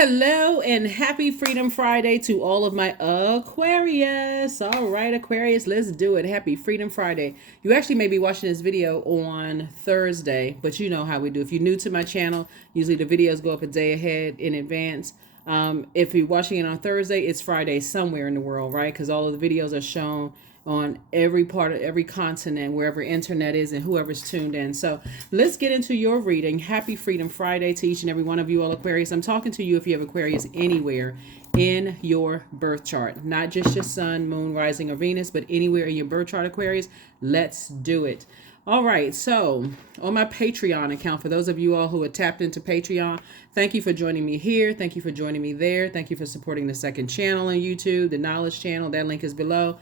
Hello and happy Freedom Friday to all of my Aquarius. All right, Aquarius, let's do it. Happy Freedom Friday. You actually may be watching this video on Thursday, but you know how we do. If you're new to my channel, usually the videos go up a day ahead in advance. If you're watching it on Thursday, it's Friday somewhere in the world, right? Because all of the videos are shown on every part of every continent, wherever internet is and whoever's tuned in. So let's get into your reading. Happy Freedom Friday to each and every one of you all Aquarius. I'm talking to you if you have Aquarius anywhere in your birth chart, not just your sun, moon, rising, or Venus, but anywhere in your birth chart, Aquarius. Let's do it. All right, so on my Patreon account, for those of you all who are tapped into Patreon, thank you for joining me here. Thank you for joining me there. Thank you for supporting the second channel on YouTube, the Knowledge channel. That link is below.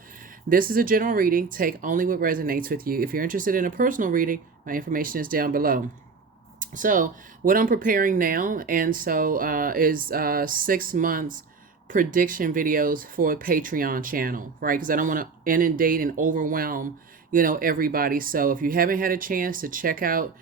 This is a general reading. Take only what resonates with you. If you're interested in a personal reading, my information is down below. So what I'm preparing now, and so is 6 months prediction videos for a Patreon channel, right? Because I don't want to inundate and overwhelm, everybody. So if you haven't had a chance to check out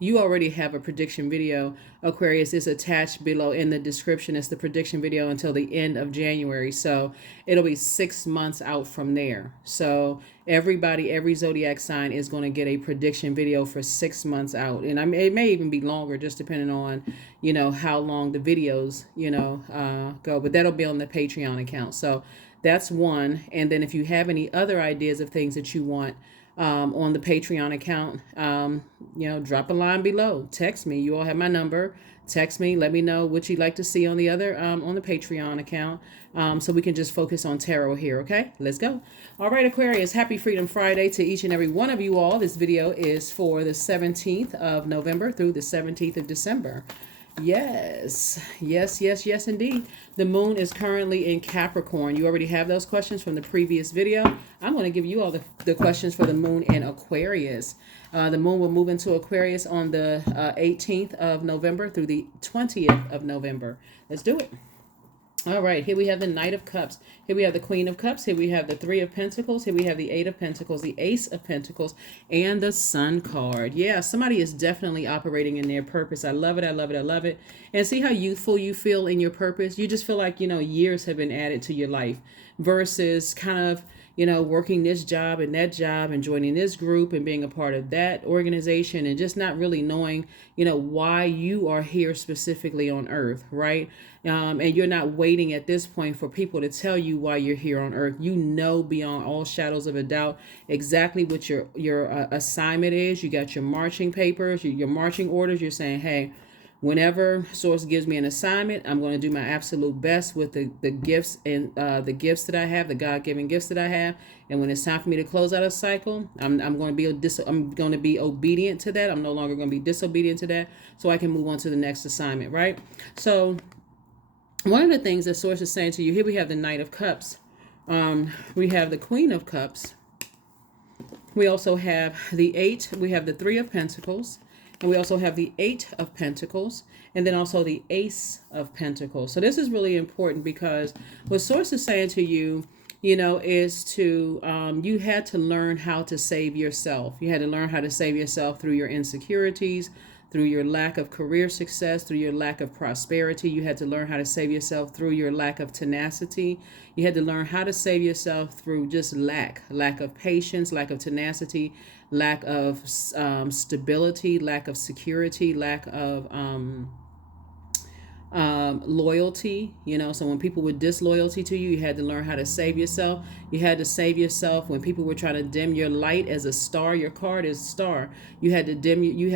you already have a prediction video, Aquarius, is attached below in the description. It's the prediction video until the end of January. So it'll be 6 months out from there. So everybody, every Zodiac sign is going to get a prediction video for 6 months out. And it may even be longer, just depending on, how long the videos, go. But that'll be on the Patreon account. So that's one. And then if you have any other ideas of things that you want on the Patreon account, drop a line below. Text me. You all have my number. Text me. Let me know what you'd like to see on the other on the Patreon account, so we can just focus on tarot here. Okay, let's go. All right, Aquarius, happy Freedom Friday to each and every one of you all. This video is for the 17th of November through the 17th of December. Yes, indeed. The moon is currently in Capricorn. You already have those questions from the previous video. I'm going to give you all the questions for the moon in Aquarius. The moon will move into Aquarius on the 18th of November through the 20th of November. Let's do it. All right, here we have the Knight of Cups. Here we have the Queen of Cups. Here we have the Three of Pentacles. Here we have the Eight of Pentacles, the Ace of Pentacles, and the Sun card. Yeah, somebody is definitely operating in their purpose. I love it. I love it. I love it. And see how youthful you feel in your purpose? You just feel like, years have been added to your life versus kind of, working this job and that job and joining this group and being a part of that organization and just not really knowing, why you are here specifically on Earth, right? And you're not waiting at this point for people to tell you why you're here on Earth. You know beyond all shadows of a doubt exactly what your assignment is. You got your marching papers, your marching orders. You're saying, hey, whenever source gives me an assignment, I'm going to do my absolute best with the gifts and the gifts that I have, the God-given gifts that I have. And when it's time for me to close out a cycle, I'm going to be obedient to that. I'm no longer going to be disobedient to that, so I can move on to the next assignment, right? So one of the things that source is saying to you, here we have the Knight of Cups. We have the Queen of Cups. We also have the Eight. We have the Three of Pentacles. And we also have the Eight of Pentacles, and then also the Ace of Pentacles. So this is really important because what source is saying to you, is to, you had to learn how to save yourself. You had to learn how to save yourself through your insecurities, through your lack of career success, through your lack of prosperity. You had to learn how to save yourself through your lack of tenacity. You had to learn how to save yourself through just lack of patience, lack of tenacity, lack of stability, lack of security, lack of loyalty. So when people were disloyalty to you, you had to learn how to save yourself. You had to save yourself when people were trying to dim your light as a star. Your card is a star. You had to you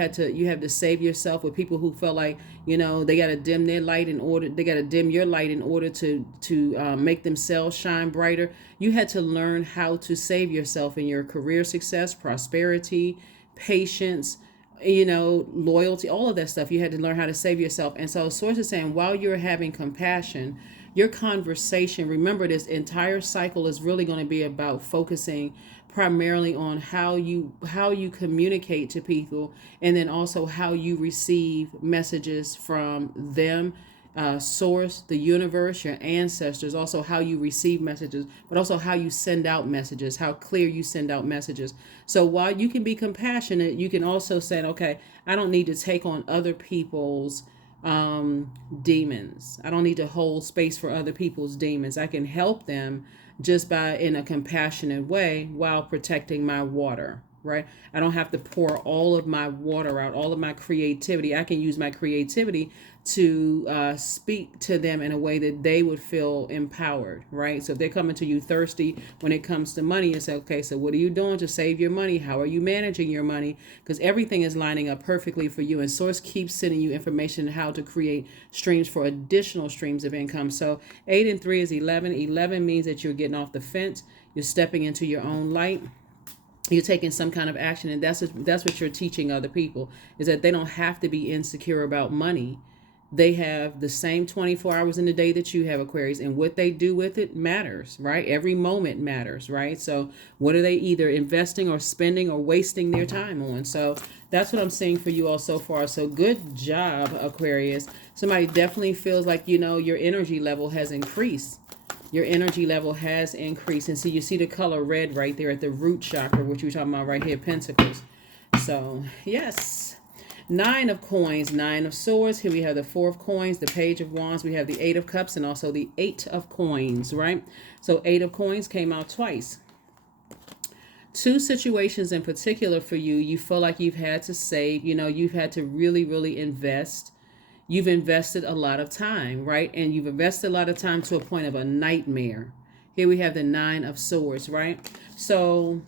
have to save yourself with people who felt like, they got to dim their light they got to dim your light in order to make themselves shine brighter. You had to learn how to save yourself in your career success, prosperity, patience, loyalty, all of that stuff. You had to learn how to save yourself. And so source is saying, while you're having compassion, your conversation, remember, this entire cycle is really going to be about focusing primarily on how you communicate to people, and then also how you receive messages from them, source, the universe, your ancestors, also how you receive messages, but also how you send out messages, how clear you send out messages. So while you can be compassionate, you can also say, okay, I don't need to take on other people's demons. I don't need to hold space for other people's demons. I can help them just by in a compassionate way while protecting my water, right? I don't have to pour all of my water out, all of my creativity. I can use my creativity to speak to them in a way that they would feel empowered, right? So if they're coming to you thirsty when it comes to money, and say, okay, so what are you doing to save your money? How are you managing your money? Because everything is lining up perfectly for you, and Source keeps sending you information on how to create streams for additional streams of income. So 8 and 3 is 11. 11 means that you're getting off the fence. You're stepping into your own light. You're taking some kind of action, and that's what you're teaching other people, is that they don't have to be insecure about money. They have the same 24 hours in the day that you have, Aquarius, and what they do with it matters, right? Every moment matters, right? So what are they either investing or spending or wasting their time on? So that's what I'm seeing for you all so far. So good job, Aquarius. Somebody definitely feels like, your energy level has increased. Your energy level has increased. And so you see the color red right there at the root chakra, which we're talking about right here, Pentacles. So, yes. 9 of coins, 9 of swords. Here we have the 4 of coins, the page of wands. We have the 8 of cups and also the 8 of coins, right? So 8 of coins came out twice. 2 situations in particular for you, you feel like you've had to save, you've had to really, really invest. You've invested a lot of time, right? And you've invested a lot of time to a point of a nightmare. Here we have the 9 of swords, right? So,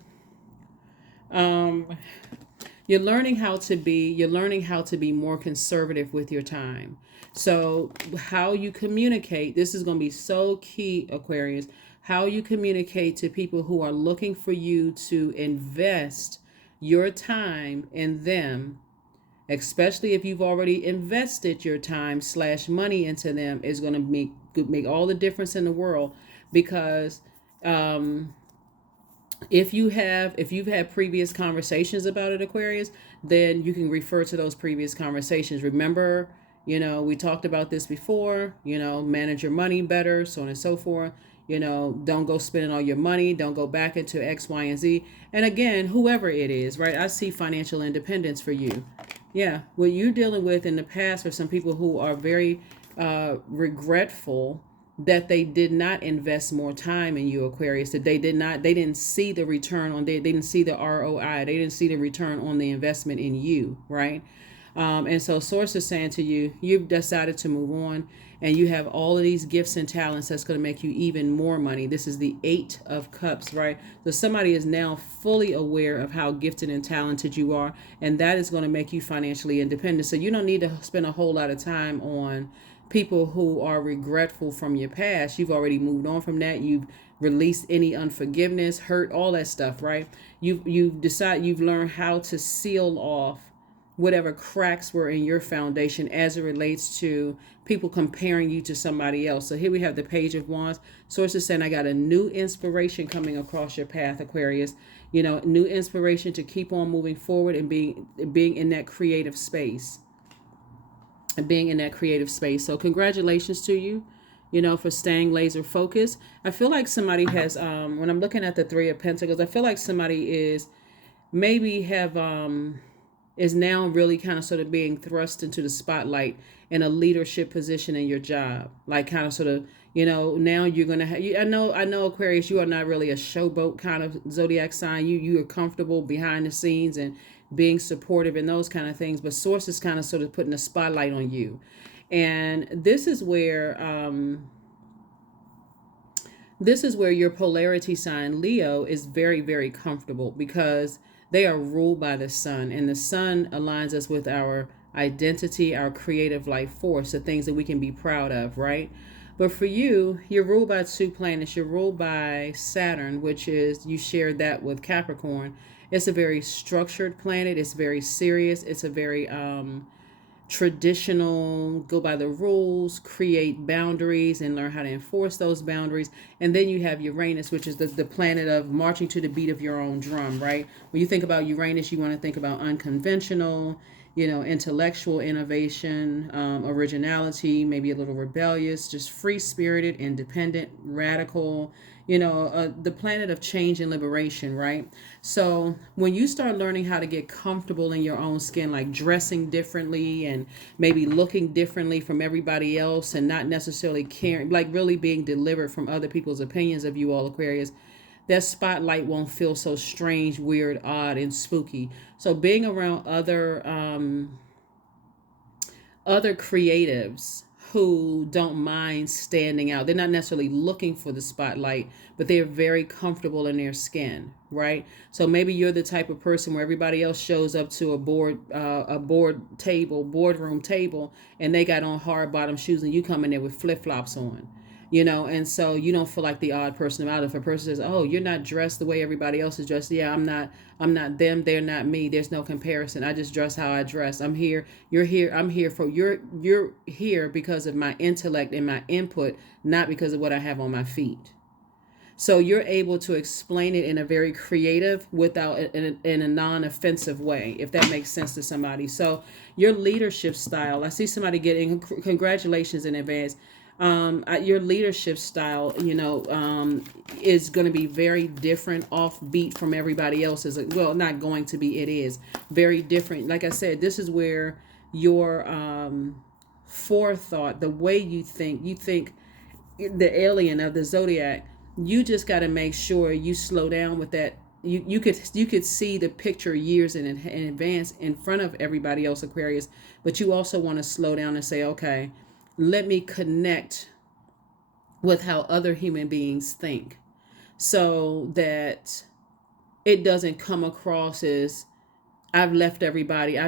you're learning how to be more conservative with your time. So how you communicate, this is going to be so key, Aquarius, how you communicate to people who are looking for you to invest your time in them, especially if you've already invested your time / money into them, is going to make all the difference in the world. Because if you've had previous conversations about it, Aquarius, then you can refer to those previous conversations. Remember, we talked about this before, manage your money better, so on and so forth. Don't go spending all your money. Don't go back into X, Y, and Z. And again, whoever it is, right? I see financial independence for you. Yeah. What you're dealing with in the past are some people who are very regretful that they did not invest more time in you, Aquarius, that they didn't see the return on, they didn't see the ROI, they didn't see the return on the investment in you, right? And so Source is saying to you, you've decided to move on, and you have all of these gifts and talents that's going to make you even more money. This is the 8 of cups, right? So somebody is now fully aware of how gifted and talented you are, and that is going to make you financially independent. So you don't need to spend a whole lot of time on people who are regretful from your past. You've already moved on from that. You've released any unforgiveness, hurt, all that stuff, right? You've learned how to seal off whatever cracks were in your foundation as it relates to people comparing you to somebody else. So here we have the page of wands. Source is saying, I got a new inspiration coming across your path, Aquarius. New inspiration to keep on moving forward and being in that creative space. So congratulations to you, for staying laser focused. I feel like somebody has, when I'm looking at the 3 of Pentacles, I feel like somebody is now really kind of sort of being thrust into the spotlight in a leadership position in your job. Like kind of sort of, now you're going to have, I know Aquarius, you are not really a showboat kind of zodiac sign. You are comfortable behind the scenes and being supportive and those kind of things, but Source is kind of sort of putting a spotlight on you. And this is where your polarity sign, Leo, is very, very comfortable, because they are ruled by the sun, and the sun aligns us with our identity, our creative life force, the things that we can be proud of, right? But for you, you're ruled by 2 planets. You're ruled by Saturn, which is, you share that with Capricorn. It's a very structured planet. It's very serious. It's a very traditional, go by the rules, create boundaries, and learn how to enforce those boundaries. And then you have Uranus, which is the planet of marching to the beat of your own drum, right? When you think about Uranus, you want to think about unconventional, intellectual innovation, originality, maybe a little rebellious, just free spirited, independent, radical, the planet of change and liberation, right? So when you start learning how to get comfortable in your own skin, like dressing differently and maybe looking differently from everybody else and not necessarily caring, like really being delivered from other people's opinions of you, all Aquarius, that spotlight won't feel so strange, weird, odd, and spooky. So being around other creatives who don't mind standing out. They're not necessarily looking for the spotlight, but they're very comfortable in their skin, right? So maybe you're the type of person where everybody else shows up to boardroom table, and they got on hard bottom shoes, and you come in there with flip flops on. And so you don't feel like the odd person out. If a person says, "Oh, you're not dressed the way everybody else is dressed," yeah, I'm not them, they're not me. There's no comparison. I just dress how I dress. I'm here, you're here, I'm here for you're here because of my intellect and my input, not because of what I have on my feet. So you're able to explain it in a very creative, without in a non-offensive way, if that makes sense to somebody. So your leadership style, I see somebody getting congratulations in advance. Your leadership style, is going to be very different, offbeat from everybody else's. Well, not going to be, it is very different. Like I said, this is where your forethought, the way you think the alien of the Zodiac, you just got to make sure you slow down with that. You could see the picture years in advance in front of everybody else, Aquarius, but you also want to slow down and say, okay, let me connect with how other human beings think, so that it doesn't come across as I've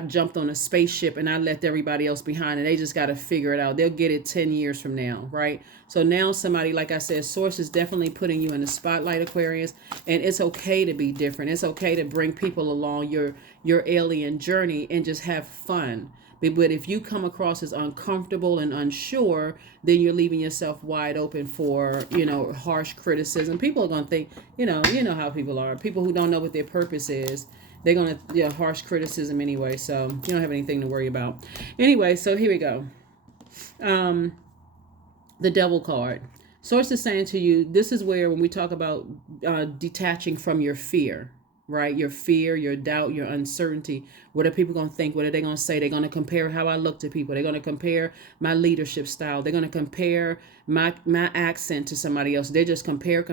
jumped on a spaceship and I left everybody else behind and they just got to figure it out. They'll get it 10 years from now, right? So now somebody, like I said, source is definitely putting you in the spotlight, Aquarius, and it's okay to be different. It's okay to bring people along your alien journey and just have fun. But if you come across as uncomfortable and unsure, then you're leaving yourself wide open for, harsh criticism. People are going to think, how people are. People who don't know what their purpose is, they're going to, harsh criticism anyway. So you don't have anything to worry about. Anyway, so here we go. The Devil card. Source is saying to you, this is where when we talk about detaching from your fear, right? Your fear, your doubt, your uncertainty. What are people going to think? What are they going to say? They're going to compare how I look to people. They're going to compare my leadership style. They're going to compare my accent to somebody else. They just compare. Of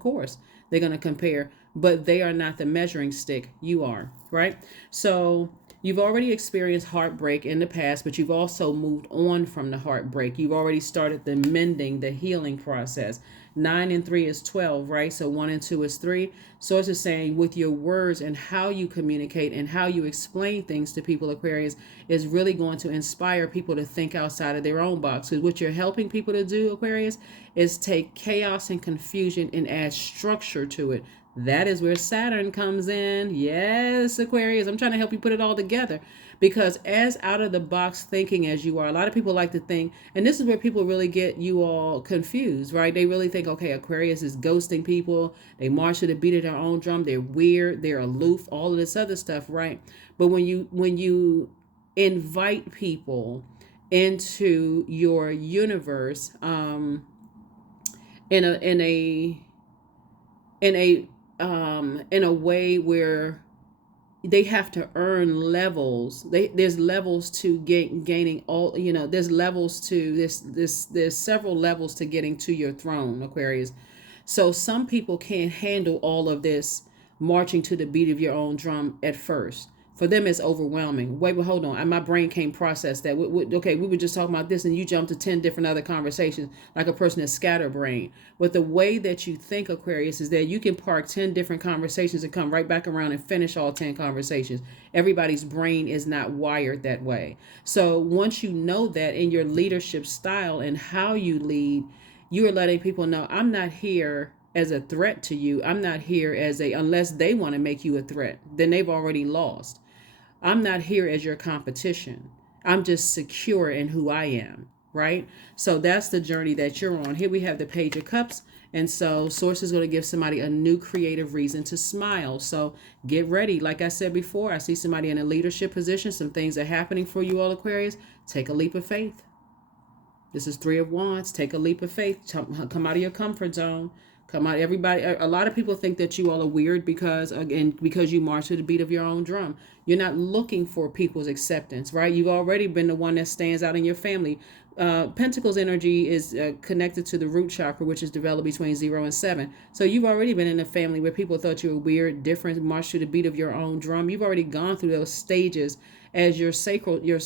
course, they're going to compare, but they are not the measuring stick. You are, right? So you've already experienced heartbreak in the past, but you've also moved on from the heartbreak. You've already started the mending, the healing process. 9 and 3 is 12, right? So 1 and 2 is 3. Source is saying with your words and how you communicate and how you explain things to people, Aquarius, is really going to inspire people to think outside of their own box. Because what you're helping people to do, Aquarius, is take chaos and confusion and add structure to it. That is where Saturn comes in. Yes, Aquarius. I'm trying to help you put it all together, because as out of the box thinking as you are, a lot of people like to think, and this is where people really get you all confused, right? They really think, okay, Aquarius is ghosting people. They march to the beat of their own drum. They're weird. They're aloof. All of this other stuff, right? But when you invite people into your universe, in a way where they have to earn levels. There's levels to gaining all. There's levels to this. There's several levels to getting to your throne, Aquarius. So some people can't handle all of this marching to the beat of your own drum at first. For them, it's overwhelming. Wait, but hold on. My brain can't process that. Okay, we were just talking about this, and you jumped to 10 different other conversations, like a person that's scatterbrained. But the way that you think, Aquarius, is that you can park 10 different conversations and come right back around and finish all 10 conversations. Everybody's brain is not wired that way. So once you know that in your leadership style and how you lead, you are letting people know, I'm not here as a threat to you. I'm not here unless they want to make you a threat, then they've already lost. I'm not here as your competition. I'm just secure in who I am. right? So that's the journey that you're on. Here we have the Page of Cups. And so Source is going to give somebody a new creative reason to smile. So get ready. Like I said before, I see somebody in a leadership position. Some things are happening for you all, Aquarius. Take a leap of faith. This is Three of Wands. Take a leap of faith. Come out of your comfort zone. Come out. Everybody. A lot of people think that you all are weird because, again, because you march to the beat of your own drum. You're not looking for people's acceptance, right? You've already been the one that stands out in your family. Pentacles energy is connected to the root chakra, which is developed between 0 and 7. So you've already been in a family where people thought you were weird, different, march to the beat of your own drum. You've already gone through those stages as your sacral, your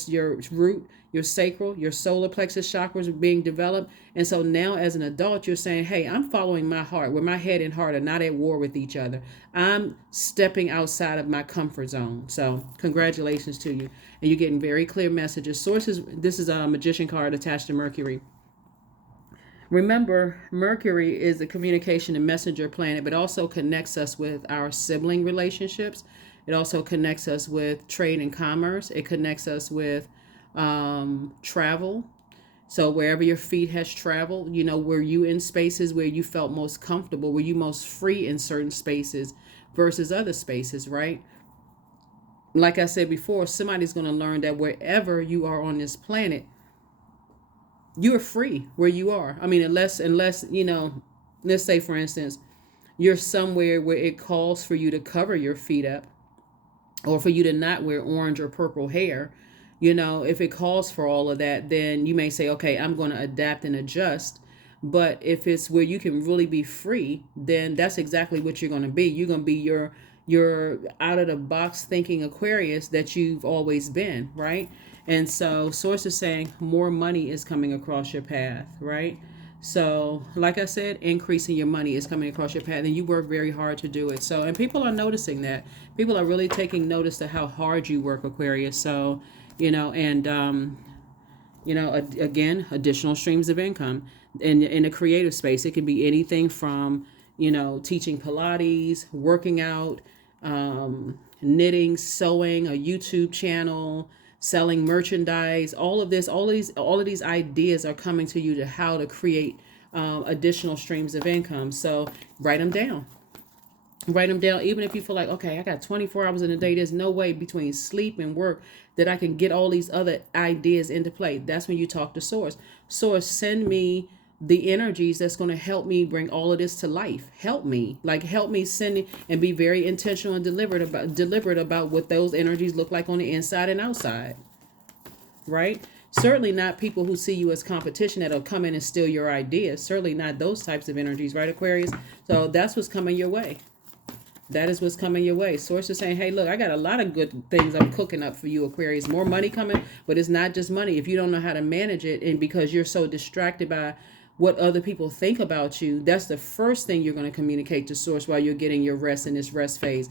root, your sacral, your solar plexus chakras are being developed. And so now as an adult, you're saying, hey, I'm following my heart, where my head and heart are not at war with each other. I'm stepping outside of my comfort zone. So congratulations to you. And you're getting very clear messages. Sources, this is a Magician card attached to Mercury. Remember, Mercury is the communication and messenger planet, but also connects us with our sibling relationships. It also connects us with trade and commerce. It connects us with travel. So wherever your feet has traveled, you know, were you in spaces where you felt most comfortable? Were you most free in certain spaces versus other spaces, right? Like I said before, somebody's going to learn that wherever you are on this planet, you're free where you are. I mean, unless, you know, let's say, for instance, you're somewhere where it calls for you to cover your feet up or for you to not wear orange or purple hair. You know, if it calls for all of that, then you may say, okay, I'm going to adapt and adjust. But if it's where you can really be free, then that's exactly what you're going to be. You're going to be your out of the box thinking Aquarius that you've always been, right? And so Source is saying more money is coming across your path, right? So like I said, increasing your money is coming across your path, and you work very hard to do it. So, and people are noticing that. People are really taking notice to how hard you work, Aquarius. So, you know, and you know, again, additional streams of income in a creative space. It can be anything from, you know, teaching Pilates, working out, knitting, sewing, a YouTube channel, selling merchandise. All of this, all of these ideas are coming to you to how to create additional streams of income. So write them down. Write them down. Even if you feel like, okay, I got 24 hours in a day, there's no way between sleep and work that I can get all these other ideas into play. That's when you talk to Source. Source, send me the energies that's going to help me bring all of this to life. Help me, send it, and be very intentional and deliberate about what those energies look like on the inside and outside. Right? Certainly not people who see you as competition that'll come in and steal your ideas. Certainly not those types of energies, right, Aquarius? So that's what's coming your way. That is what's coming your way. Source is saying, hey, look, I got a lot of good things I'm cooking up for you, Aquarius. More money coming, but it's not just money. If you don't know how to manage it, and because you're so distracted by what other people think about you, that's the first thing you're going to communicate to Source while you're getting your rest in this rest phase.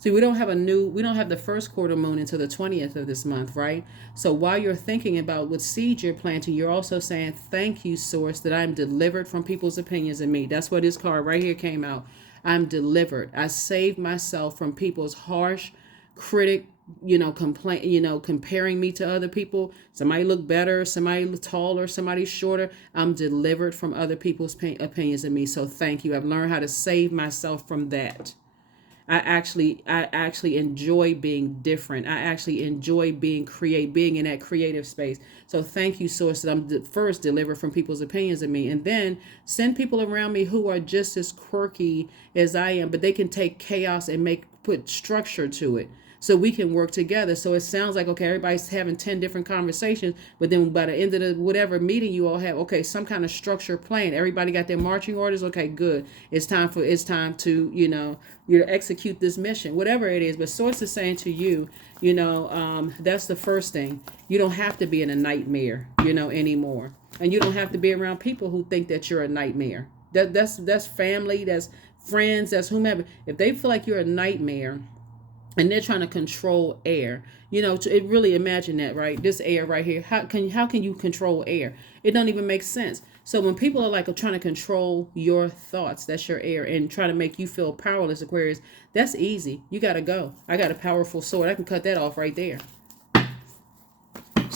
See, we don't have the first quarter moon until the 20th of this month, right? So while you're thinking about what seeds you're planting, you're also saying, thank you, Source, that I'm delivered from people's opinions of me. That's what this card right here came out. I'm delivered. I saved myself from people's harsh critic, comparing me to other people. Somebody look better, somebody look taller, somebody shorter. I'm delivered from other people's opinions of me. So thank you. I've learned how to save myself from that. I actually enjoy being different. I actually enjoy being in that creative space. So thank you, Source, that I'm first delivered from people's opinions of me, and then send people around me who are just as quirky as I am, but they can take chaos and put structure to it. So we can work together. So it sounds like, okay, everybody's having 10 different conversations, but then by the end of the whatever meeting you all have, okay, some kind of structure plan. Everybody got their marching orders. Okay, good. It's time to, you execute this mission, whatever it is. But Source is saying to you, that's the first thing. You don't have to be in a nightmare, anymore. And you don't have to be around people who think that you're a nightmare. That's family, that's friends, that's whomever. If they feel like you're a nightmare, and they're trying to control air, really imagine that, right? This air right here. How can you control air? It don't even make sense. So when people are like trying to control your thoughts, that's your air, and try to make you feel powerless, Aquarius, that's easy. You got to go. I got a powerful sword. I can cut that off right there.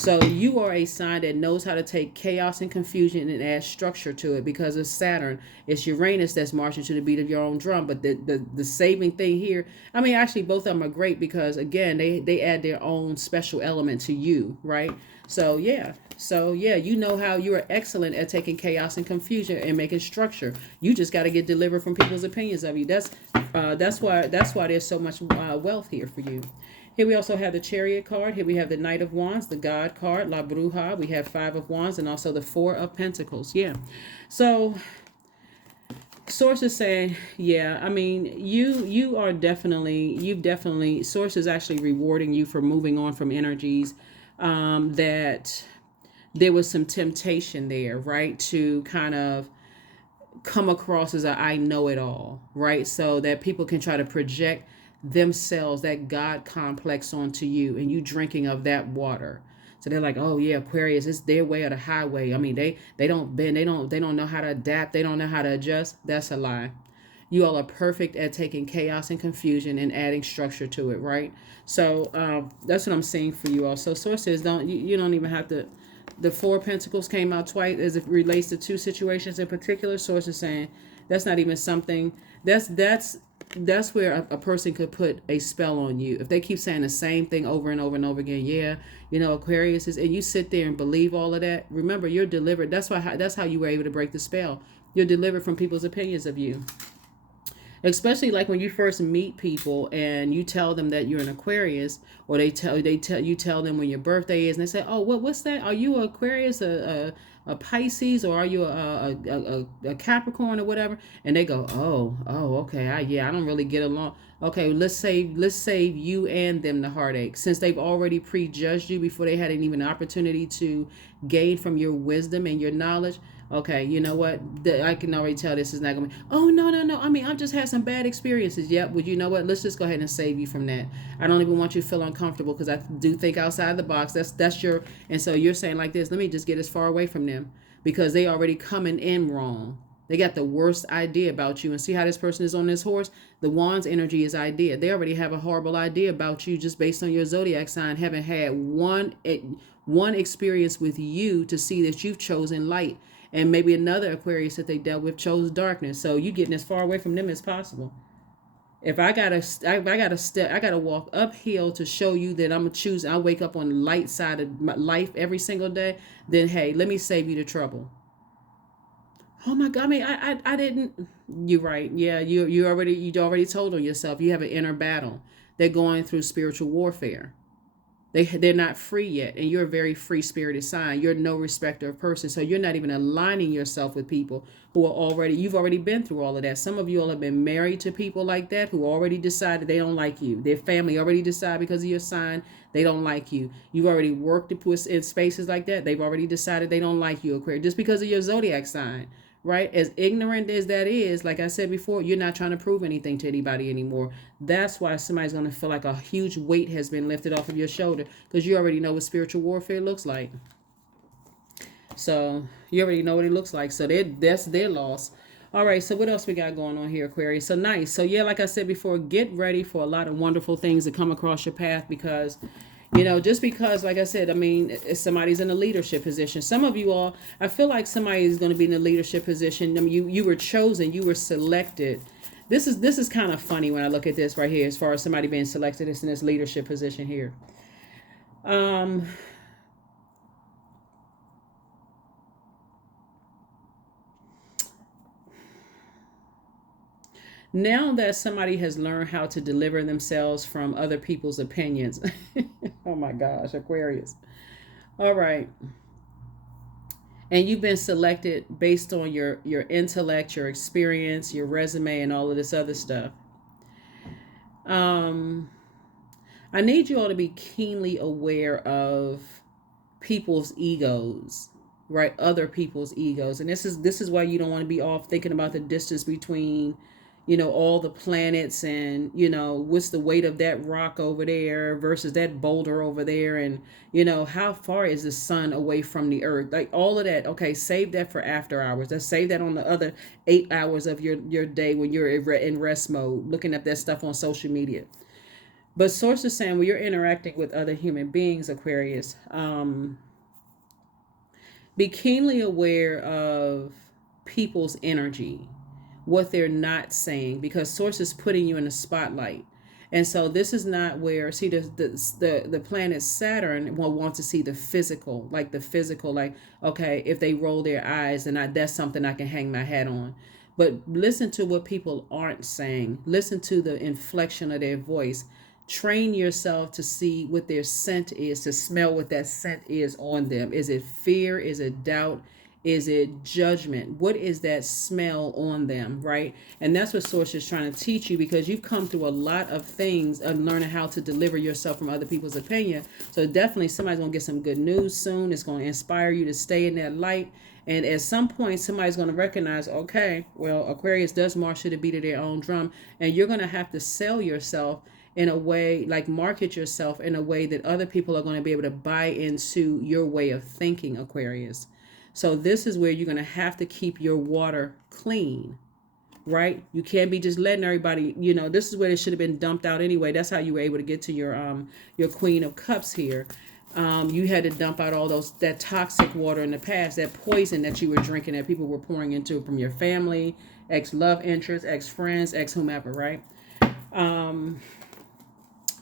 So you are a sign that knows how to take chaos and confusion and add structure to it, because of Saturn. It's Uranus that's marching to the beat of your own drum. But the saving thing here, I mean, actually both of them are great, because again, they add their own special element to you, right? So yeah. So yeah, you know how you are excellent at taking chaos and confusion and making structure. You just got to get delivered from people's opinions of you. That's why there's so much wealth here for you. Here we also have the Chariot card. Here we have the Knight of Wands, the God card, La Bruja. We have Five of Wands, and also the Four of Pentacles. Yeah. So Source is saying, yeah, I mean, you've definitely, Source is actually rewarding you for moving on from energies that there was some temptation there, right? To kind of come across as a I know it all, right? So that people can try to project themselves, that God complex, onto you, and you drinking of that water. So they're like, oh yeah, Aquarius, it's their way or the highway. I mean, they don't bend, they don't know how to adapt, they don't know how to adjust. That's a lie. You all are perfect at taking chaos and confusion and adding structure to it, right? So that's what I'm saying for you all. So Source says, you don't even have to. The Four of Pentacles came out twice as it relates to two situations in particular. Source is saying that's not even something. That's where a person could put a spell on you if they keep saying the same thing over and over and over again. Yeah, Aquarius is, and you sit there and believe all of that. Remember, you're delivered. That's how you were able to break the spell. You're delivered from people's opinions of you. Especially like when you first meet people and you tell them that you're an Aquarius, or you tell them when your birthday is, and they say, oh, what's that? Are you an Aquarius, a Pisces, or are you a Capricorn or whatever? And they go, oh, okay, I don't really get along. Okay, let's save you and them the heartache, since they've already prejudged you before they had even an opportunity to gain from your wisdom and your knowledge. Okay, you know what? I can already tell this is not going to be. Oh, no, no, no. I mean, I've just had some bad experiences. Yep. Well, you know what? Let's just go ahead and save you from that. I don't even want you to feel uncomfortable, because I do think outside the box. That's your. And so you're saying like this, let me just get as far away from them, because they already coming in wrong. They got the worst idea about you. And see how this person is on this horse? The Wands energy is idea. They already have a horrible idea about you just based on your zodiac sign, haven't had one experience with you to see that you've chosen light. And maybe another Aquarius that they dealt with chose darkness. So you getting as far away from them as possible. If I gotta walk uphill to show you that I'm gonna choose, I wake up on the light side of my life every single day, then hey, let me save you the trouble. Oh my God! I mean, I didn't. You're right. Yeah, you already told on yourself. You have an inner battle. They're going through spiritual warfare. They're not free yet, and you're a very free spirited sign. You're no respecter of person, so you're not even aligning yourself with people who are you've already been through all of that. Some of you all have been married to people like that who already decided they don't like you. Their family already decided because of your sign they don't like you. You've already worked in spaces like that. They've already decided they don't like you, Aquarius, just because of your zodiac sign. Right? As ignorant as that is, like I said before, you're not trying to prove anything to anybody anymore. That's why somebody's going to feel like a huge weight has been lifted off of your shoulder, because you already know what spiritual warfare looks like. So you already know what it looks like. So that's their loss. All right, so what else we got going on here, Aquarius? So nice. So yeah, like I said before, get ready for a lot of wonderful things to come across your path, because just because, like I said, I mean, if somebody's in a leadership position, some of you all, I feel like somebody is going to be in a leadership position. I mean, you were chosen, you were selected. This is kind of funny when I look at this right here, as far as somebody being selected in this leadership position here. Now that somebody has learned how to deliver themselves from other people's opinions. Oh my gosh, Aquarius. All right. And you've been selected based on your intellect, your experience, your resume, and all of this other stuff. Um, I need you all to be keenly aware of people's egos, right? Other people's egos. And this is why you don't want to be off thinking about the distance between all the planets, and what's the weight of that rock over there versus that boulder over there, and how far is the sun away from the earth, like all of that. Okay, save that for after hours. Let's save that on the other 8 hours of your day when you're in rest mode, looking at that stuff on social media. But source is saying when you're interacting with other human beings, Aquarius, be keenly aware of people's energy, what they're not saying, because source is putting you in the spotlight. And so this is not where, see, the planet Saturn will want to see the physical, like, okay, if they roll their eyes, then that's something I can hang my hat on. But listen to what people aren't saying. Listen to the inflection of their voice. Train yourself to see what their scent is, to smell what that scent is on them. Is it fear? Is it doubt? Is it judgment? What is that smell on them, right? And that's what Source is trying to teach you, because you've come through a lot of things and learning how to deliver yourself from other people's opinion. So definitely somebody's going to get some good news soon. It's going to inspire you to stay in that light. And at some point, somebody's going to recognize, okay, well, Aquarius does march to the beat of their own drum. And you're going to have to sell yourself in a way, like market yourself in a way that other people are going to be able to buy into your way of thinking, Aquarius. So this is where you're going to have to keep your water clean, right? You can't be just letting everybody, this is where it should have been dumped out anyway. That's how you were able to get to your Queen of Cups here. You had to dump out all that toxic water in the past, that poison that you were drinking, that people were pouring into from your family, ex-love interest, ex-friends, ex-whomever, right?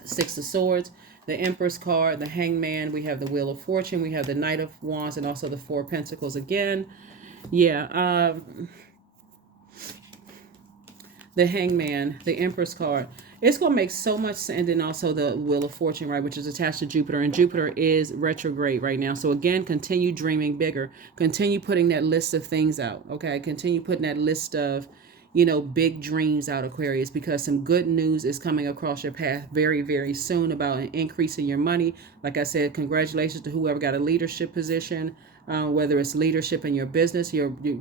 Six of Swords, the Empress card, the Hangman, we have the Wheel of Fortune, we have the Knight of Wands, and also the Four of Pentacles again. Yeah, the Hangman, the Empress card. It's going to make so much sense. And then also the Wheel of Fortune, right, which is attached to Jupiter. And Jupiter is retrograde right now. So again, continue dreaming bigger. Continue putting that list of things out, okay? Continue putting that list of, big dreams out, Aquarius, because some good news is coming across your path very, very soon about an increase in your money. Like I said, congratulations to whoever got a leadership position, whether it's leadership in your business,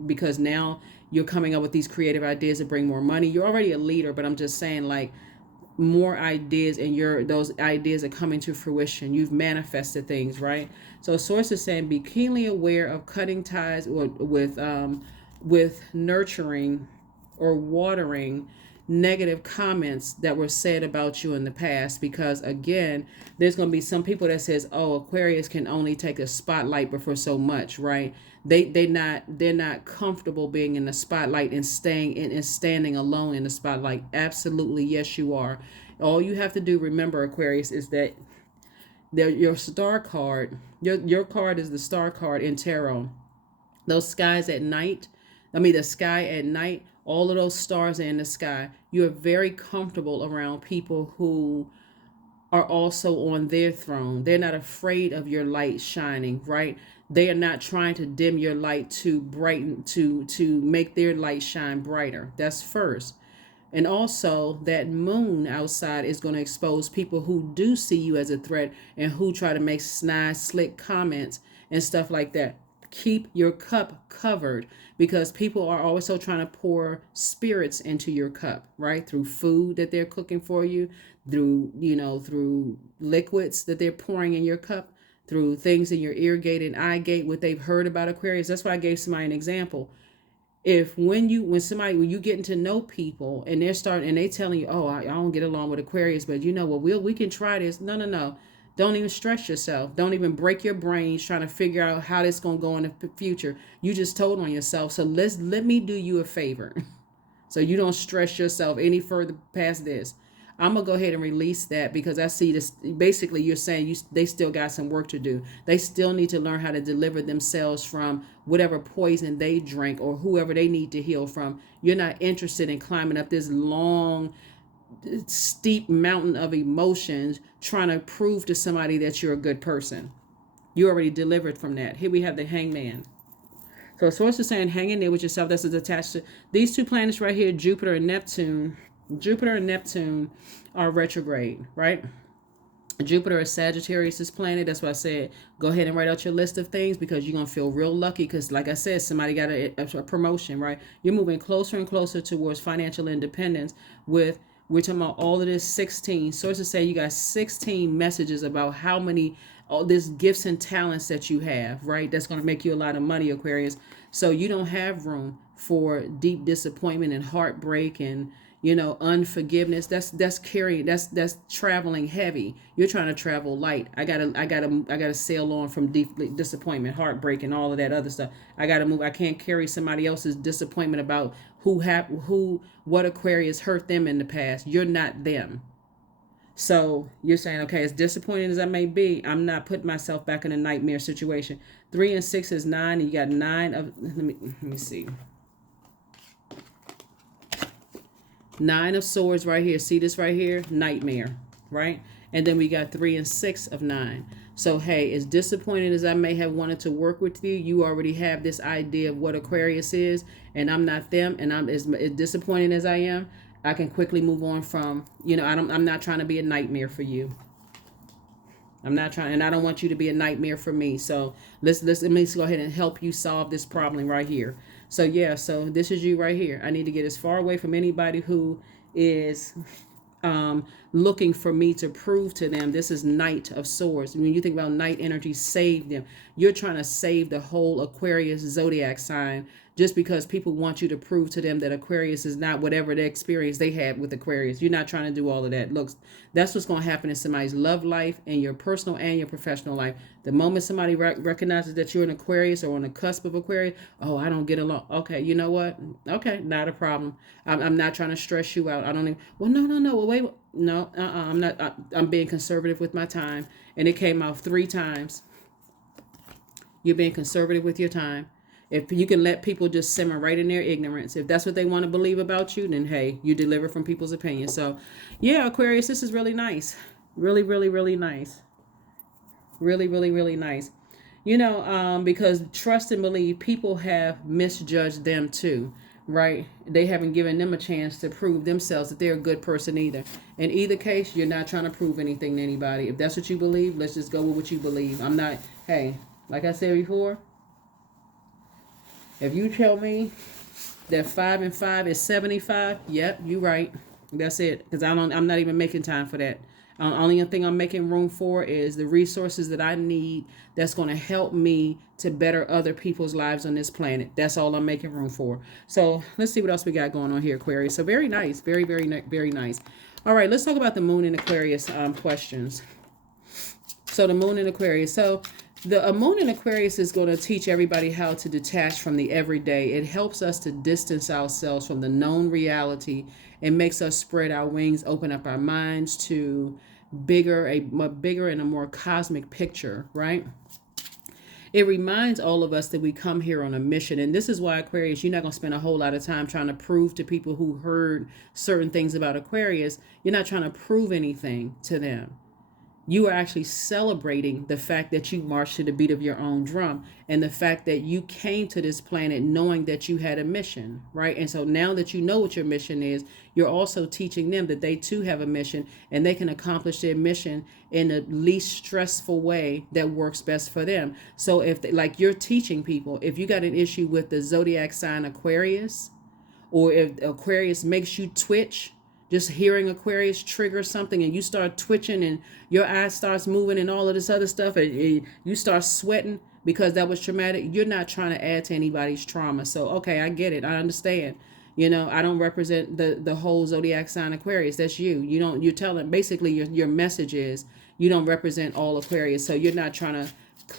because now you're coming up with these creative ideas to bring more money. You're already a leader, but I'm just saying, like, more ideas, and those ideas are coming to fruition. You've manifested things, right? So Source is saying be keenly aware of cutting ties with nurturing or watering negative comments that were said about you in the past, because again, there's going to be some people that says, oh, Aquarius can only take a spotlight but for so much, right? They're not comfortable being in the spotlight and standing alone in the spotlight. Absolutely, yes, you are. All you have to do, remember, Aquarius, is that your star card, your card is the star card in tarot. Those skies at night, the sky at night, all of those stars are in the sky. You're very comfortable around people who are also on their throne. They're not afraid of your light shining, right? They are not trying to dim your light to brighten, to make their light shine brighter. That's first. And also, that moon outside is going to expose people who do see you as a threat and who try to make snide, slick comments and stuff like that. Keep your cup covered, because people are also trying to pour spirits into your cup, right? Through food that they're cooking for you, through liquids that they're pouring in your cup, through things in your ear gate and eye gate, what they've heard about Aquarius. That's why I gave somebody an example. When you getting to know people and they're starting and they telling you, oh, I don't get along with Aquarius, but we can try this. No. Don't even stress yourself. Don't even break your brains trying to figure out how this going to go in the future. You just told on yourself. So let me do you a favor so you don't stress yourself any further past this. I'm going to go ahead and release that, because I see this. Basically, you're saying they still got some work to do. They still need to learn how to deliver themselves from whatever poison they drink or whoever they need to heal from. You're not interested in climbing up this long, steep mountain of emotions trying to prove to somebody that you're a good person. You already delivered from that. Here we have the Hangman. So Source is saying hang in there with yourself. This is attached to these two planets right here, Jupiter and Neptune. Jupiter and Neptune are retrograde, right? Jupiter is Sagittarius' planet. That's why I said go ahead and write out your list of things, because you're going to feel real lucky, because like I said, somebody got a promotion, right? You're moving closer and closer towards financial independence. We're talking about all of this 16. Sources say you got 16 messages about how many, all this gifts and talents that you have, right? That's going to make you a lot of money, Aquarius. So you don't have room for deep disappointment and heartbreak and, unforgiveness. That's carrying, that's traveling heavy. You're trying to travel light. I gotta sail on from deep disappointment, heartbreak, and all of that other stuff. I gotta move. I can't carry somebody else's disappointment about what Aquarius hurt them in the past. You're not them. So you're saying, okay, as disappointing as I may be, I'm not putting myself back in a nightmare situation. 3 and 6 is 9, and you got 9 of, let me see. 9 of swords right here. See this right here? Nightmare, right? And then we got 3 and 6 of 9. So, hey, as disappointed as I may have wanted to work with you, you already have this idea of what Aquarius is, and I'm not them, and I'm as disappointed as I am. I can quickly move on from, I'm not trying to be a nightmare for you. I'm not trying, and I don't want you to be a nightmare for me. So let me go ahead and help you solve this problem right here. So yeah, so this is you right here. I need to get as far away from anybody who is looking for me to prove to them. This is Knight of Swords. When you think about Knight energy, save them. You're trying to save the whole Aquarius zodiac sign just because people want you to prove to them that Aquarius is not whatever the experience they had with Aquarius. You're not trying to do all of that. Look, that's what's going to happen in somebody's love life and your personal and your professional life. The moment somebody recognizes that you're an Aquarius or on the cusp of Aquarius, oh, I don't get along. Okay, you know what? Okay, not a problem. I'm not trying to stress you out. I don't even, well, no. Well, wait. No, I'm not. I'm being conservative with my time. And it came out 3 times. You're being conservative with your time. If you can let people just simmer right in their ignorance, if that's what they want to believe about you, then hey, you deliver from people's opinions. So, yeah, Aquarius, this is really nice. Really, really, really nice. Really, really, really nice. Because trust and believe, people have misjudged them too, right? They haven't given them a chance to prove themselves that they're a good person either. In either case, you're not trying to prove anything to anybody. If that's what you believe, let's just go with what you believe. I'm not, hey, like I said before, if you tell me that 5 and 5 is 75, yep, you're right. That's it. Because I'm not even making time for that. Only thing I'm making room for is the resources that I need that's going to help me to better other people's lives on this planet. That's all I'm making room for. So let's see what else we got going on here, Aquarius. So very nice. Very, very, very nice. All right, let's talk about the moon in Aquarius questions. So the moon in Aquarius. So the moon in Aquarius is going to teach everybody how to detach from the everyday. It helps us to distance ourselves from the known reality and makes us spread our wings, open up our minds to a bigger and a more cosmic picture, right? It reminds all of us that we come here on a mission. And this is why Aquarius, you're not going to spend a whole lot of time trying to prove to people who heard certain things about Aquarius. You're not trying to prove anything to them. You are actually celebrating the fact that you marched to the beat of your own drum and the fact that you came to this planet knowing that you had a mission, right? And so now that you know what your mission is, you're also teaching them that they too have a mission and they can accomplish their mission in the least stressful way that works best for them. So if like you're teaching people, if you got an issue with the zodiac sign Aquarius, or if Aquarius makes you twitch, just hearing Aquarius trigger something and you start twitching and your eyes starts moving and all of this other stuff and you start sweating because that was traumatic, you're not trying to add to anybody's trauma. So, okay, I get it. I understand. I don't represent the whole zodiac sign Aquarius. That's you. You're telling, basically your message is you don't represent all Aquarius. So you're not trying to,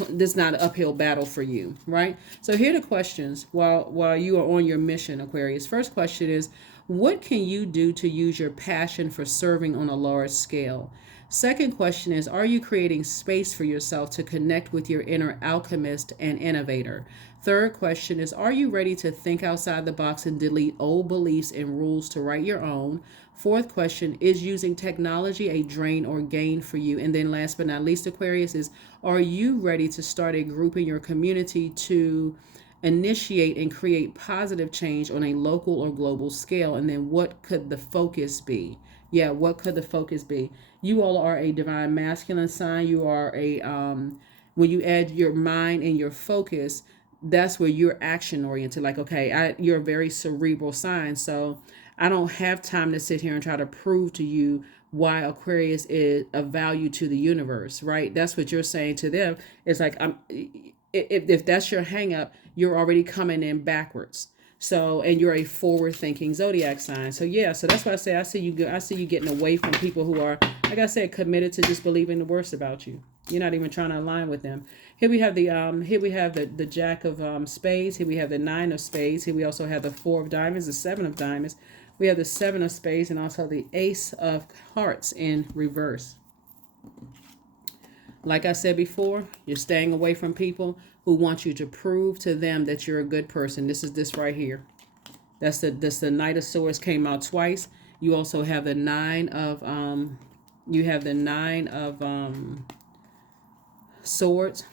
this is not an uphill battle for you, right? So here are the questions while you are on your mission, Aquarius. First question is, what can you do to use your passion for serving on a large scale? Second question is, are you creating space for yourself to connect with your inner alchemist and innovator? Third question is, are you ready to think outside the box and delete old beliefs and rules to write your own? Fourth question, is using technology a drain or gain for you? And then last but not least, Aquarius, is, are you ready to start a group in your community to initiate and create positive change on a local or global scale? And then what could the focus be? Yeah, what could the focus be? You all are a divine masculine sign. You are when you add your mind and your focus, that's where you're action oriented. Like, okay, you're a very cerebral sign. So I don't have time to sit here and try to prove to you why Aquarius is of value to the universe, right? That's what you're saying to them. It's like, if that's your hang up, you're already coming in backwards. So, and you're a forward-thinking zodiac sign. So yeah, so that's why I say I see you. I see you getting away from people who are, like I said, committed to just believing the worst about you. You're not even trying to align with them. Here we have the Jack of spades. Here we have the Nine of spades. Here we also have the Four of diamonds, the Seven of diamonds. We have the Seven of spades, and also the Ace of hearts in reverse. Like I said before, you're staying away from people who want you to prove to them that you're a good person. This is this right here. That's the Knight of Swords came out twice. You also have the Nine of Swords.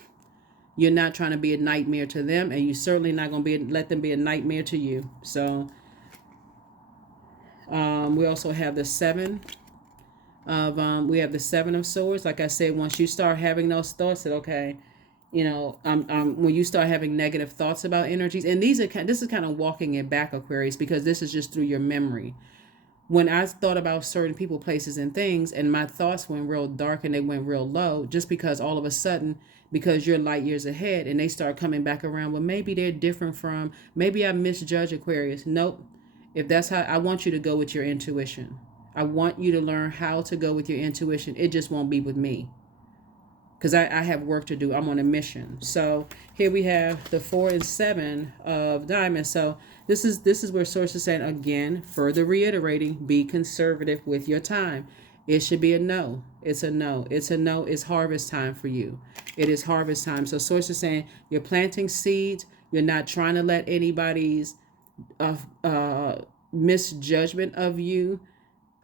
You're not trying to be a nightmare to them, and you're certainly not going to let them be a nightmare to you. So we also have the Seven of Swords. Like I said, once you start having those thoughts that, okay, when you start having negative thoughts about energies, and this is kind of walking it back, Aquarius, because this is just through your memory. When I thought about certain people, places, and things, and my thoughts went real dark and they went real low, just because all of a sudden, because you're light years ahead, and they start coming back around, well, maybe they're different from, maybe I misjudge, Aquarius. Nope. If that's how, I want you to go with your intuition. I want you to learn how to go with your intuition. It just won't be with me, because I have work to do. I'm on a mission. So here we have the 4 and 7 of diamonds. So this is where source is saying, again, further reiterating, be conservative with your time. It should be a no. It's a no. It's a no. It's harvest time for you. It is harvest time. So source is saying you're planting seeds. You're not trying to let anybody's misjudgment of you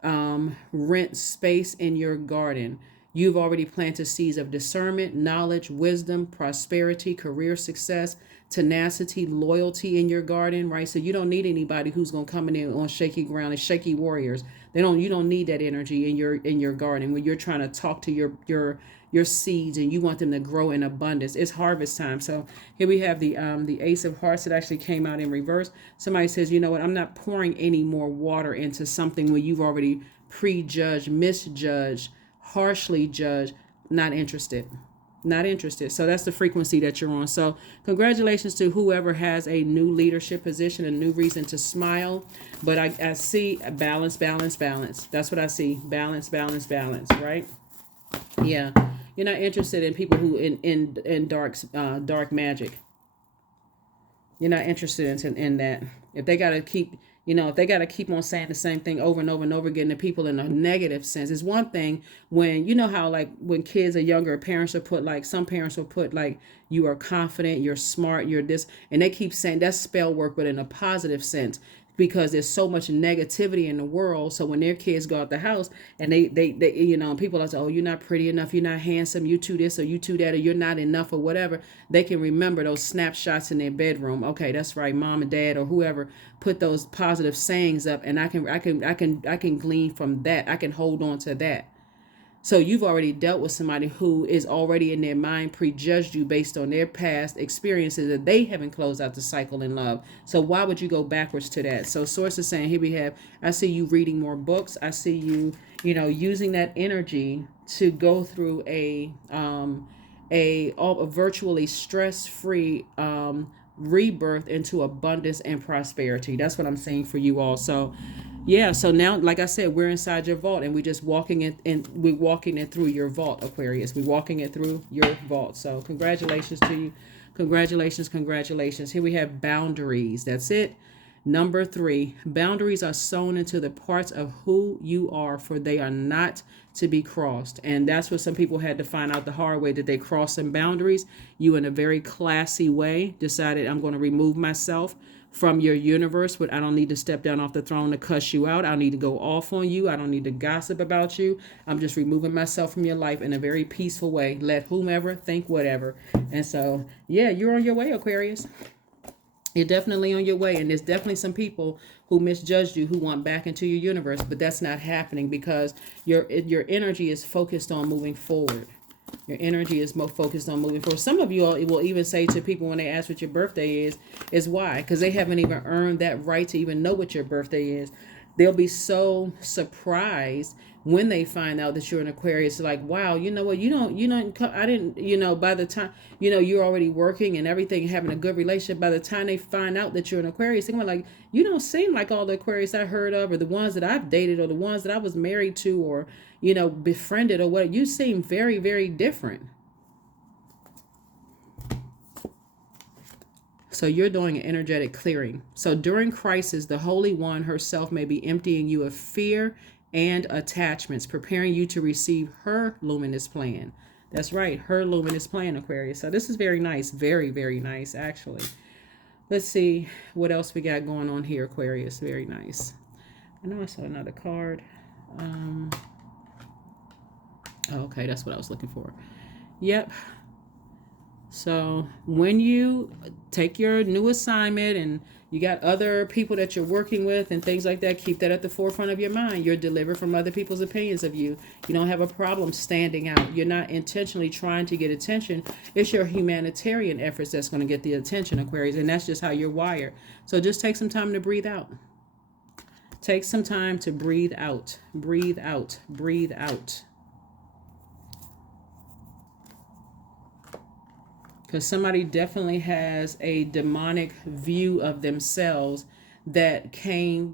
rent space in your garden. You've already planted seeds of discernment, knowledge, wisdom, prosperity, career success, tenacity, loyalty in your garden, right? So you don't need anybody who's going to come in on shaky ground and shaky warriors. You don't need that energy in your garden when you're trying to talk to your seeds and you want them to grow in abundance. It's harvest time. So here we have the Ace of Hearts that actually came out in reverse. Somebody says, you know what, I'm not pouring any more water into something when you've already prejudged, misjudged, harshly judged. Not interested. Not interested. So that's the frequency that you're on. So congratulations to whoever has a new leadership position, a new reason to smile. But I see a balance, balance, balance. That's what I see. Balance, balance, balance, right? Yeah. You're not interested in people who in dark magic. You're not interested in that. If they gotta keep on saying the same thing over and over and over again to people in a negative sense. It's one thing when, you know how like when kids are younger, parents will put like, some parents will put like, you are confident, you're smart, you're this, and they keep saying that's spell work, but in a positive sense, because there's so much negativity in the world. So when their kids go out the house and they people are saying, oh, you're not pretty enough, you're not handsome, you too this or you too that, or you're not enough or whatever, they can remember those snapshots in their bedroom. Okay, that's right, mom and dad or whoever put those positive sayings up, and I can glean from that. I can hold on to that. So you've already dealt with somebody who is already in their mind prejudged you based on their past experiences that they haven't closed out the cycle in love. So why would you go backwards to that? So source is saying, here we have, I see you reading more books. I see you, using that energy to go through a virtually stress-free rebirth into abundance and prosperity. That's what I'm saying for you all. So yeah, so now, like I said, we're inside your vault and we're just walking it, and we're walking it through your vault, Aquarius. We're walking it through your vault. So congratulations to you. Congratulations, congratulations. Here we have boundaries. That's it. Number 3, boundaries are sewn into the parts of who you are, for they are not to be crossed. And that's what some people had to find out the hard way, that they crossed some boundaries. You, in a very classy way, decided, I'm going to remove myself from your universe, but I don't need to step down off the throne to cuss you out. I don't need to go off on you. I don't need to gossip about you. I'm just removing myself from your life in a very peaceful way. Let whomever think whatever. And so, yeah, you're on your way, Aquarius. You're definitely on your way. And there's definitely some people who misjudged you who want back into your universe, but that's not happening because your energy is focused on moving forward. Your energy is more focused on moving forward. Some of you all will even say to people when they ask what your birthday is why? Because they haven't even earned that right to even know what your birthday is. They'll be so surprised when they find out that you're an Aquarius. Like, wow, you know what? I didn't, by the time, you're already working and everything, having a good relationship. By the time they find out that you're an Aquarius, they're like, you don't seem like all the Aquarius I heard of, or the ones that I've dated, or the ones that I was married to, or, befriended, or what. You seem very, very different. So you're doing an energetic clearing. So during crisis, the Holy One herself may be emptying you of fear and attachments, preparing you to receive her luminous plan. That's right, her luminous plan, Aquarius. So this is very nice. Very, very nice, actually. Let's see what else we got going on here, Aquarius. Very nice. I know I saw another card. Okay, that's what I was looking for. Yep. So when you take your new assignment and you got other people that you're working with and things like that, keep that at the forefront of your mind. You're delivered from other people's opinions of you. You don't have a problem standing out. You're not intentionally trying to get attention. It's your humanitarian efforts that's going to get the attention, Aquarius, and that's just how you're wired. So just take some time to breathe out. Take some time to breathe out. Breathe out. Breathe out. Because somebody definitely has a demonic view of themselves that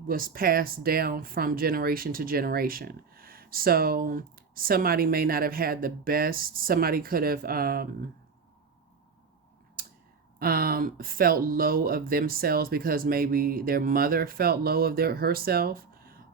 was passed down from generation to generation. So somebody may not have had the best. Somebody could have felt low of themselves because maybe their mother felt low of herself,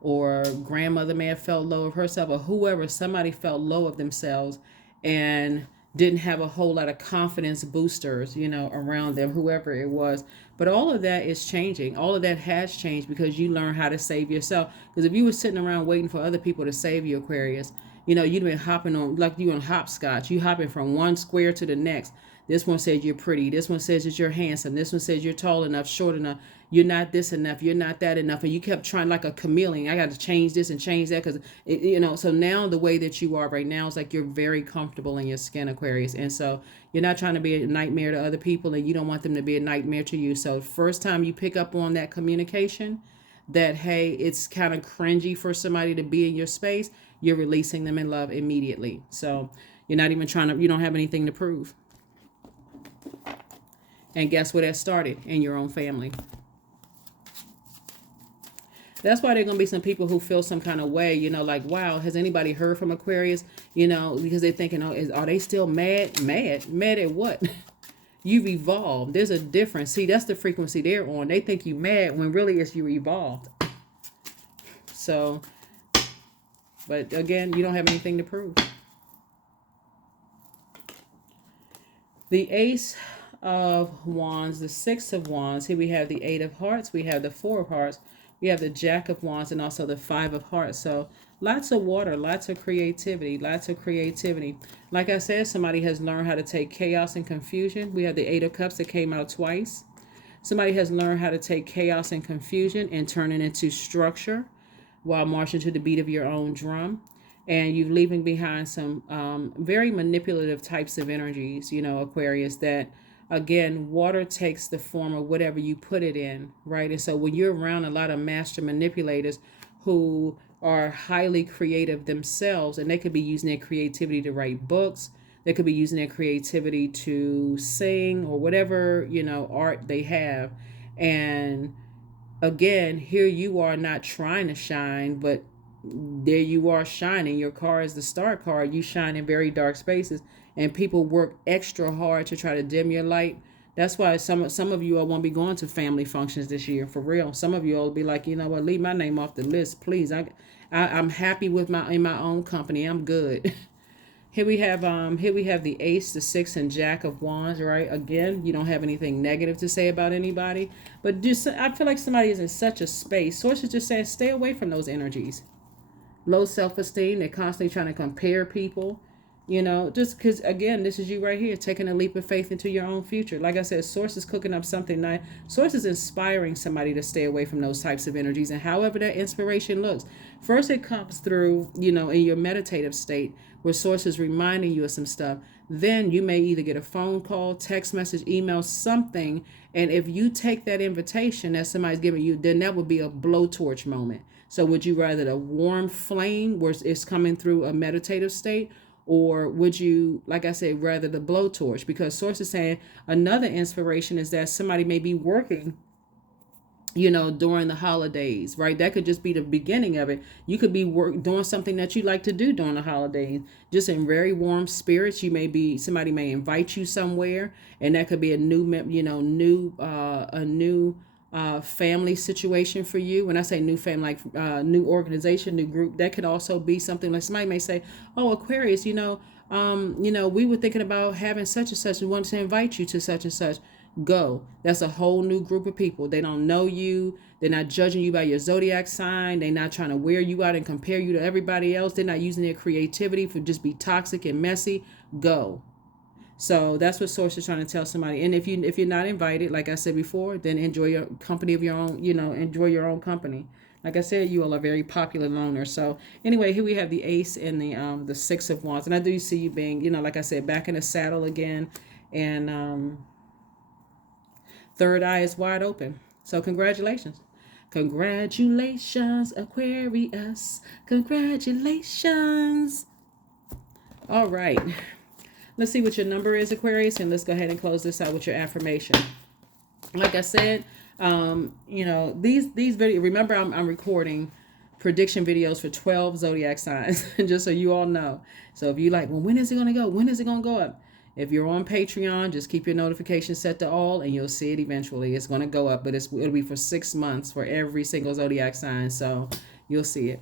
or grandmother may have felt low of herself, or whoever. Somebody felt low of themselves and didn't have a whole lot of confidence boosters, around them, whoever it was. But all of that is changing. All of that has changed because you learn how to save yourself. Because if you were sitting around waiting for other people to save you, Aquarius, you'd been hopping on, like you on hopscotch. You hopping from one square to the next. This one says you're pretty. This one says that you're handsome. This one says you're tall enough, short enough. You're not this enough. You're not that enough. And you kept trying like a chameleon. I got to change this and change that because, so now the way that you are right now is like you're very comfortable in your skin, Aquarius. And so you're not trying to be a nightmare to other people, and you don't want them to be a nightmare to you. So first time you pick up on that communication, that, hey, it's kind of cringy for somebody to be in your space, you're releasing them in love immediately. So you're not even you don't have anything to prove. And guess where that started? In your own family. That's why there are going to be some people who feel some kind of way, like, wow, has anybody heard from Aquarius? Because they're thinking, are they still mad? Mad at what? You've evolved. There's a difference. See, that's the frequency they're on. They think you mad when really it's you evolved. So, but again, you don't have anything to prove. The Ace of Wands, the Six of Wands. Here we have the Eight of Hearts. We have the Four of Hearts. We have the Jack of Wands and also the Five of Hearts. So lots of water, lots of creativity, lots of creativity. Like I said, somebody has learned how to take chaos and confusion. We have the Eight of Cups that came out twice. Somebody has learned how to take chaos and confusion and turn it into structure while marching to the beat of your own drum. And you're leaving behind some very manipulative types of energies, Aquarius, that, again, water takes the form of whatever you put it in, right? And so when you're around a lot of master manipulators who are highly creative themselves, and they could be using their creativity to write books, they could be using their creativity to sing or whatever, art they have. And again, here you are not trying to shine, but there you are shining. Your car is the star card. You shine in very dark spaces, and people work extra hard to try to dim your light. That's why some of you all won't be going to family functions this year, for real. Some of you all will be like, you know what, leave my name off the list, please. I'm happy in my own company. I'm good. Here we have the Ace, the Six, and Jack of Wands, right? Again, you don't have anything negative to say about anybody, but I feel like somebody is in such a space. Sources just say stay away from those energies. Low self-esteem. They're constantly trying to compare people, just because, again, this is you right here taking a leap of faith into your own future. Like I said, Source is cooking up something nice. Source is inspiring somebody to stay away from those types of energies, and however that inspiration looks. First, it comes through, in your meditative state where Source is reminding you of some stuff. Then you may either get a phone call, text message, email, something. And if you take that invitation that somebody's giving you, then that would be a blowtorch moment. So would you rather the warm flame where it's coming through a meditative state, or would you, like I said, rather the blowtorch? Because source is saying another inspiration is that somebody may be working, during the holidays, right? That could just be the beginning of it. You could be doing something that you like to do during the holidays, just in very warm spirits. Somebody may invite you somewhere, and that could be a new family situation for you. When I say new family, like new organization, new group, that could also be something like somebody may say, "Oh, Aquarius, we were thinking about having such and such. We wanted to invite you to such and such." Go. That's a whole new group of people. They don't know you. They're not judging you by your zodiac sign. They're not trying to wear you out and compare you to everybody else. They're not using their creativity for just be toxic and messy. Go. So that's what source is trying to tell somebody. And if you're not invited, like I said before, then enjoy your company of your own. Enjoy your own company. Like I said, you all are very popular loners. So anyway, here we have the Ace and the Six of Wands, and I do see you being, like I said, back in the saddle again, and third eye is wide open. So congratulations. Congratulations, Aquarius. Congratulations. All right. Let's see what your number is, Aquarius, and let's go ahead and close this out with your affirmation. Like I said, these videos, remember I'm recording prediction videos for 12 zodiac signs, just so you all know. So if you like, well, when is it going to go? When is it going to go up? If you're on Patreon, just keep your notifications set to all, and you'll see it eventually. It's going to go up, but it'll be for 6 months for every single zodiac sign, so you'll see it.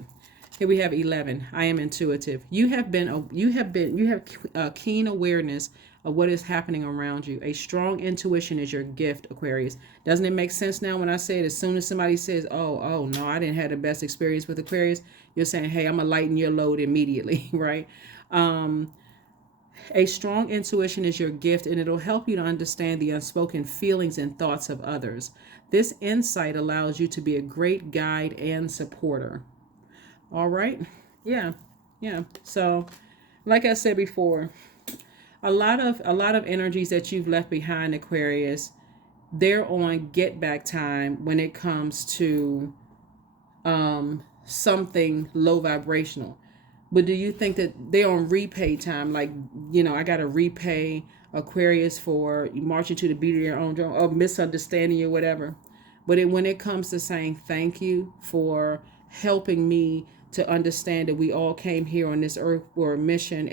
Here we have 11. I am intuitive. You have a keen awareness of what is happening around you. A strong intuition is your gift, Aquarius. Doesn't it make sense now when I say it? As soon as somebody says, oh no, I didn't have the best experience with Aquarius, you're saying, hey, I'm going to lighten your load immediately, right? A strong intuition is your gift, and it'll help you to understand the unspoken feelings and thoughts of others. This insight allows you to be a great guide and supporter. All right. Yeah. So, like I said before, a lot of energies that you've left behind, Aquarius, they're on get back time when it comes to something low vibrational. But do you think that they're on repay time? Like, I got to repay Aquarius for marching to the beat of your own drum, or misunderstanding or whatever. But when it comes to saying thank you for helping me to understand that we all came here on this earth for a mission,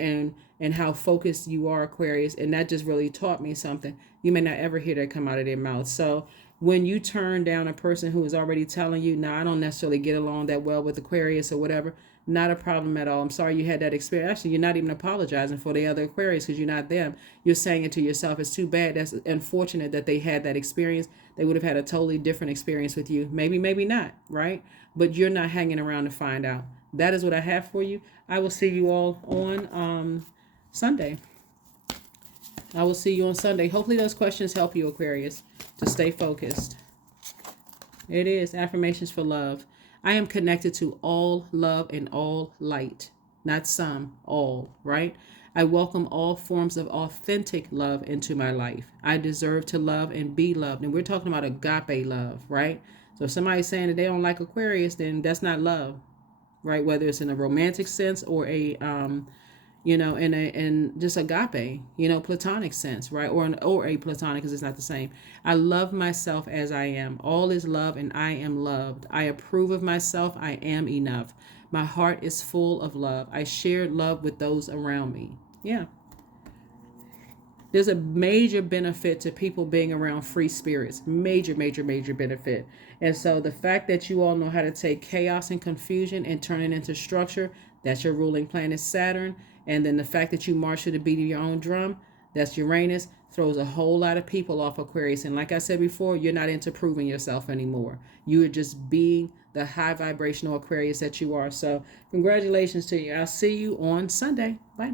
and how focused you are, Aquarius, and that just really taught me something. You may not ever hear that come out of their mouth. So when you turn down a person who is already telling you, I don't necessarily get along that well with Aquarius or whatever, not a problem at all. I'm sorry you had that experience. Actually, you're not even apologizing for the other Aquarius because you're not them. You're saying it to yourself. It's too bad. That's unfortunate that they had that experience. They would have had a totally different experience with you. Maybe not, right? But you're not hanging around to find out. That is what I have for you. I will see you all on Sunday. I will see you on Sunday. Hopefully those questions help you, Aquarius, to stay focused. It is affirmations for love. I am connected to all love and all light, not some, all, right? I welcome all forms of authentic love into my life. I deserve to love and be loved. And we're talking about agape love, right? So if somebody's saying that they don't like Aquarius, then that's not love, right? Whether it's in a romantic sense or a in just agape, platonic sense, right? Or a platonic, because it's not the same. I love myself as I am. All is love, and I am loved. I approve of myself. I am enough. My heart is full of love. I share love with those around me. Yeah. There's a major benefit to people being around free spirits. Major, major, major benefit. And so the fact that you all know how to take chaos and confusion and turn it into structure, that's your ruling planet Saturn. And then the fact that you march to the beat of your own drum, that's Uranus, throws a whole lot of people off Aquarius. And like I said before, you're not into proving yourself anymore. You are just being the high vibrational Aquarius that you are. So congratulations to you. I'll see you on Sunday. Bye.